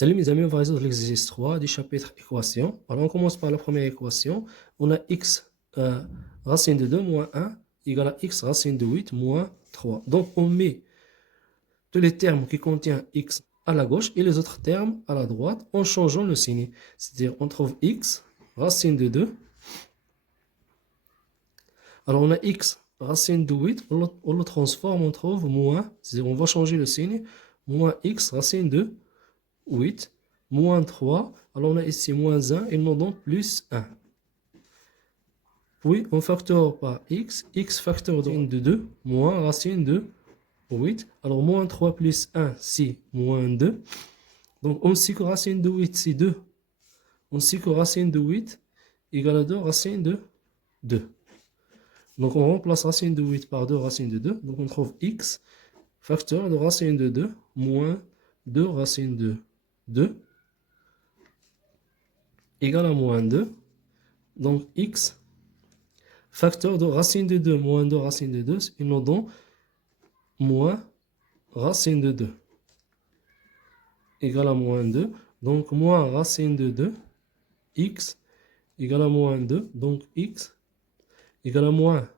Salut mes amis, on va résoudre l'exercice 3 du chapitre équation. Alors on commence par la première équation. On a x racine de 2 moins 1 égale à x racine de 8 moins 3. Donc on met tous les termes qui contiennent x à la gauche et les autres termes à la droite en changeant le signe. C'est-à-dire on trouve x racine de 2. Alors on a x racine de 8, on le transforme, on trouve moins, c'est-à-dire on va changer le signe, moins x racine de 8, moins 3, alors on a ici moins 1 et nous donne plus 1. Puis on facteur par x, x facteur de 2, moins racine de 8, alors moins 3 plus 1, c'est moins 2. Donc on sait que racine de 8, c'est 2. On sait que racine de 8 égale à 2 racine de 2. Donc on remplace racine de 8 par 2 racine de 2. Donc on trouve x facteur de racine de 2 moins 2 racine de 2 égale à moins 2. Donc x facteur de racine de 2 moins 2 racine de 2, il nous donne moins racine de 2 égale à moins 2. Donc moins racine de 2, x égale à moins 2. Donc x égale à moins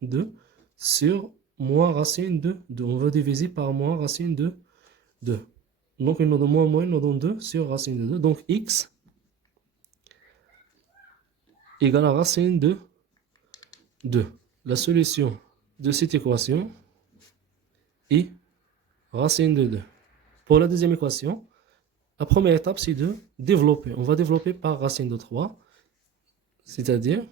2 sur moins racine de 2. On va diviser par moins racine de 2. Donc il nous donne moins, il nous donne 2 sur racine de 2. Donc x égale à racine de 2. La solution de cette équation est racine de 2. Pour la deuxième équation, la première étape, c'est de développer. On va développer par racine de 3, c'est-à-dire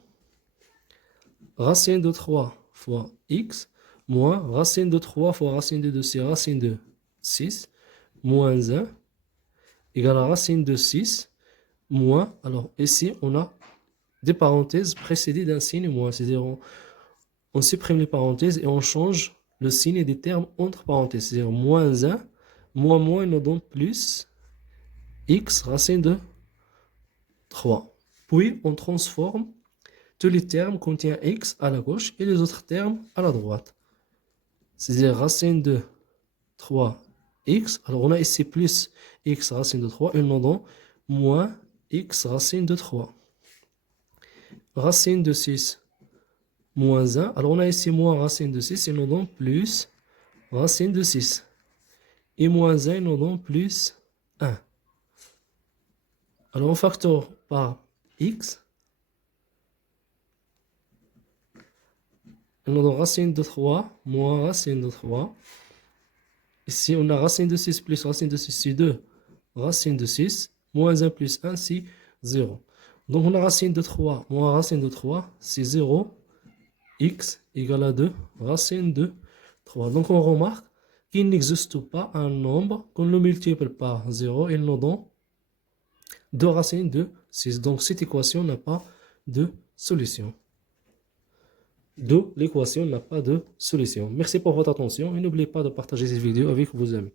racine de 3 fois x, moins racine de 3 fois racine de 2, c'est racine de 6, moins 1, égale à racine de 6, moins, alors ici, on a des parenthèses précédées d'un signe moins, c'est-à-dire on supprime les parenthèses et on change le signe des termes entre parenthèses, c'est-à-dire moins 1, moins, il nous donne plus x racine de 3. Puis on transforme tous les termes contiennent x à la gauche et les autres termes à la droite. C'est-à-dire racine de 3x. Alors on a ici plus x racine de 3 et nous donne moins x racine de 3. Racine de 6 moins 1. Alors on a ici moins racine de 6 et nous donne plus racine de 6. Et moins 1 nous donne plus 1. Alors on facteur par x. On a racine de 3 moins racine de 3. Ici, on a racine de 6 plus racine de 6, c'est 2. Racine de 6, moins 1 plus 1, c'est 0. Donc, on a racine de 3 moins racine de 3, c'est 0. X égale à 2, racine de 3. Donc, on remarque qu'il n'existe pas un nombre qu'on le multiplie par 0. Il nous donne 2 racines de 6. Donc, cette équation n'a pas de solution. D'où l'équation n'a pas de solution. Merci pour votre attention et n'oubliez pas de partager cette vidéo avec vos amis.